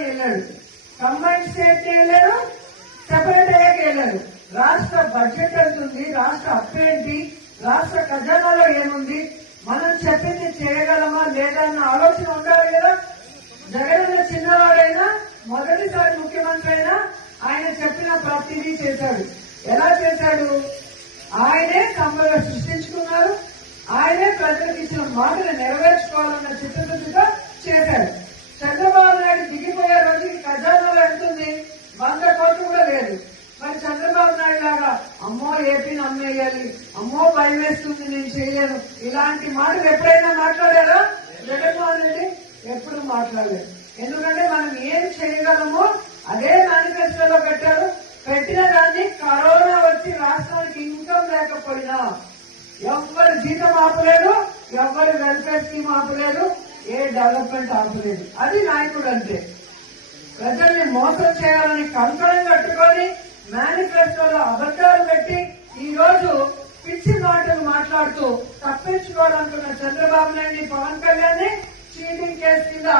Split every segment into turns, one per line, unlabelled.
వెళ్ళాడు combine state వెళ్ళాడు separate అయ్యాక వెళ్ళాడు రాష్ట్ర బడ్జెట్ ఎంత ఉంది రాష్ట్ర అప్పు ఏంటి రాష్ట్ర ఖజానాలో ఏముంది మనం చెప్పింది చేయగలమా లేదా అన్న ఆలోచన ఉండాలి కదా. జగన్ చిన్నవాడైనా మొదటిసారి ముఖ్యమంత్రి అయినా ఆయన చెప్పిన ప్రతిదీ చేశాడు. ఎలా చేశాడు? ఆయనే కంబగా సృష్టించుకున్నారు. ఆయనే ప్రజలకు ఇచ్చిన మాటలు నెరవేర్చుకోవాలన్న చిత్తశుద్ధితో చేశాడు. చంద్రబాబు నాయుడు దిగిపోయే రోజుకి ఖజానాలో ఎంత ఉంది? వంద కోట్లు కూడా లేదు. మరి చంద్రబాబు నాయుడు లాగా అమ్మో ఏపీని అమ్మేయాలి అమ్మో భయం వేస్తుంది నేను చేయలేను. ఇలాంటి మాటలు ఎప్పుడైనా మాట్లాడారా? జగన్మోహన్ రెడ్డి ఎప్పుడు మాట్లాడలేదు. ఎందుకంటే మనం ఏం చేయగలమో అదే మేనిఫెస్టోలో పెట్టారు. పెట్టిన దాన్ని కరోనా వచ్చి రాష్ట్రానికి ఇన్కమ్ లేకపోయినా ఎవ్వరు జీతం ఆపలేదు ఎవ్వరు వెల్ఫేర్ స్కీమ్ ఆపలేదు ఏ డెవలప్మెంట్ ఆపలేదు అది నాయకుడు అంటే ప్రజల్ని మోసం చేయాలని కంకణం కట్టుకొని మేనిఫెస్టోలో అబద్దాలు పెట్టి ఈ రోజు పిచ్చి మాటలు మాట్లాడుతూ తప్పించుకోవాలనుకున్న చంద్రబాబు నాయుడు పవన్ కళ్యాణ్ చీటింగ్ కేసు కింద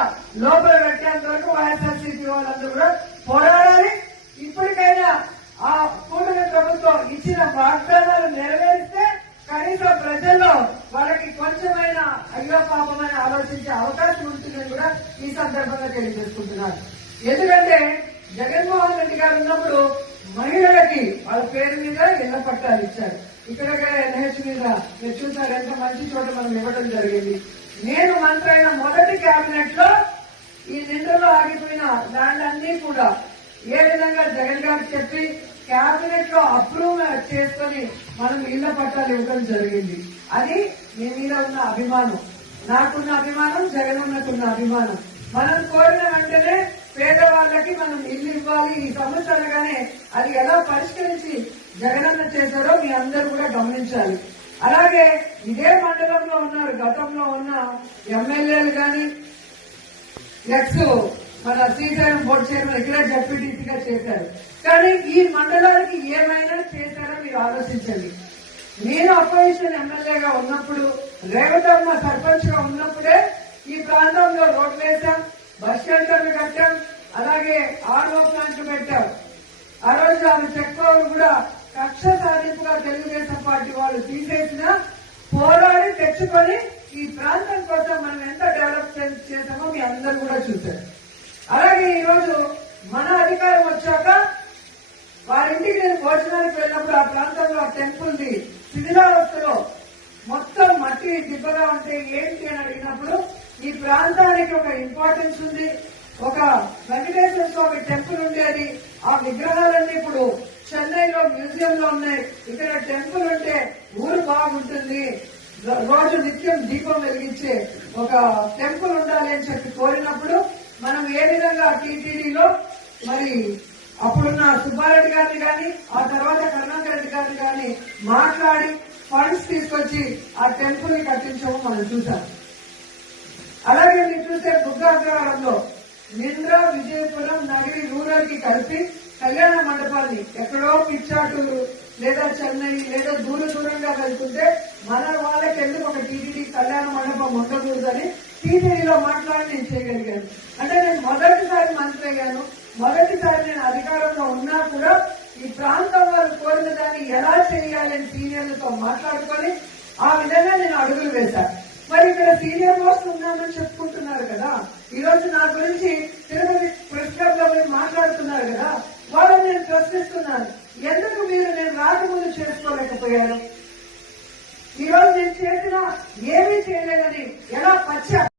లోపల పెట్టేంత వరకు వైఎస్ఆర్సీపీ వాళ్ళందరూ కూడా పోరాడాలి. ఇప్పటికైనా ఆ కూటమితో అవకాశం కూడా ఈ సందర్భంగా తెలియజేసుకుంటున్నారు. ఎందుకంటే జగన్మోహన్ రెడ్డి గారు ఉన్నప్పుడు మహిళలకి వాళ్ళ పేరు మీద ఇళ్ళ పట్టాలు ఇచ్చారు. ఇక్కడ ఎన్హెచ్ మీద మీరు చూసారు ఎంత మంచి చోట మనం ఇవ్వడం జరిగింది. నేను మంత్రి అయిన మొదటి కేబినెట్లో ఈ నిండులో ఆగిపోయిన ల్యాండ్ అన్ని కూడా ఏ విధంగా జగన్ గారు చెప్పి కేబినెట్లో అప్రూవ్ చేసుకొని మనం ఇళ్ళ పట్టాలు ఇవ్వడం జరిగింది. అది మీ మీద ఉన్న అభిమానం. నాకున్న అభిమానం జగనన్నకున్న అభిమానం. మనం కోరిన వెంటనే పేదవాళ్ళకి మనం ఇల్లు ఇవ్వాలి. ఈ సమస్య అనగానే అది ఎలా పరిష్కరించి జగనన్న చేశారో మీ అందరూ కూడా గమనించాలి. అలాగే ఇదే మండలంలో ఉన్నారు గతంలో ఉన్న ఎమ్మెల్యేలు కానీ ఎక్స్ మన శ్రీశైలం బోర్డు చైర్మన్ ఇక్కడే జడ్పీటీసీగా చేశారు. కానీ ఈ మండలానికి ఏమైనా చేశారో మీరు ఆలోచించండి. నేను అపోజిషన్ ఎమ్మెల్యేగా ఉన్నప్పుడు రేవతమ్మ సర్పంచ్గా ఉన్నప్పుడే ఈ ప్రాంతంలో రోడ్లు వేశాం బస్ షెల్టర్లు కట్టాం అలాగే ఆర్ఓ ప్లాంట్లు పెట్టాం. ఆ రోజు ఆమె చెక్కలు కూడా కక్ష సాధింపుగా తెలుగుదేశం పార్టీ వాళ్ళు తీసేసిన పోరాడి తెచ్చుకొని ఈ ప్రాంతం కోసం మనం ఎంత డెవలప్ చేసామో మీ అందరూ కూడా చూశారు. అలాగే ఈరోజు మన అధికారం వచ్చాక వారింటికి నేను భోజనానికి వెళ్ళినప్పుడు ఆ ప్రాంతంలో ఆ టెంపుల్ది శిథిలావస్థలో మొత్తం మట్టి దిబ్బగా ఉంటే ఏంటి అని అడిగినప్పుడు ఈ ప్రాంతానికి ఒక ఇంపార్టెన్స్ ఉంది. ఒక వెంకటేశ్వర స్వామి టెంపుల్ ఉండేది ఆ విగ్రహాలన్నీ ఇప్పుడు చెన్నైలో మ్యూజియం లో ఉన్నాయి. ఇక్కడ టెంపుల్ ఉంటే ఊరు బాగుంటుంది. రోజు నిత్యం దీపం వెలిగించే ఒక టెంపుల్ ఉండాలి అని చెప్పి కోరినప్పుడు మనం ఏ విధంగా టీటీడీలో మరి అప్పుడున్న సుబ్బారెడ్డి గారిని కానీ ఆ తర్వాత కరుణాకర్ గారిని కానీ మాట్లాడి ఫండ్స్ తీసుకొచ్చి ఆ టెంపుల్ని కట్టించడం మనం చూసాం అలాగే మీరు చూస్తే దుర్గాగ్రహారంలో నింద్ర విజయపురం నగరి రూరల్కి కలిపి కళ్యాణ మండపాన్ని ఎక్కడో పిచ్చాటూరు లేదా చెన్నై లేదా దూర దూరంగా వెళ్తుంటే మన వాళ్ళకి ఎందుకు ఒక టీటీడీ కళ్యాణ మండపం ఉండకూడదని టీటీడీలో మాట్లాడి నేను చేయగలిగాను. అంటే నేను మొదటిసారి మంత్రి అయ్యాను. మొదటిసారి నేను అధికారంలో ఉన్నా కూడా ఈ ప్రాంతం వారు కోరిన దాన్ని ఎలా చేయాలని సీనియర్లతో మాట్లాడుకొని ఆ విధంగా నేను అడుగులు వేశాను మరి ఇక్కడ సీనియర్ మోస్ట్ ఉన్నామని చెప్పుకుంటున్నారు కదా. ఈ రోజు నా గురించి తిరుపతి ప్రెస్ క్లబ్లో మాట్లాడుతున్నారు కదా. వాళ్ళని నేను ప్రశ్నిస్తున్నాను. ఎందుకు మీరు నేను రాకముందు చేసుకోలేకపోయాను? ఈ రోజు నేను చేసిన ఏమీ చేయలేదని ఎలా పచ్చి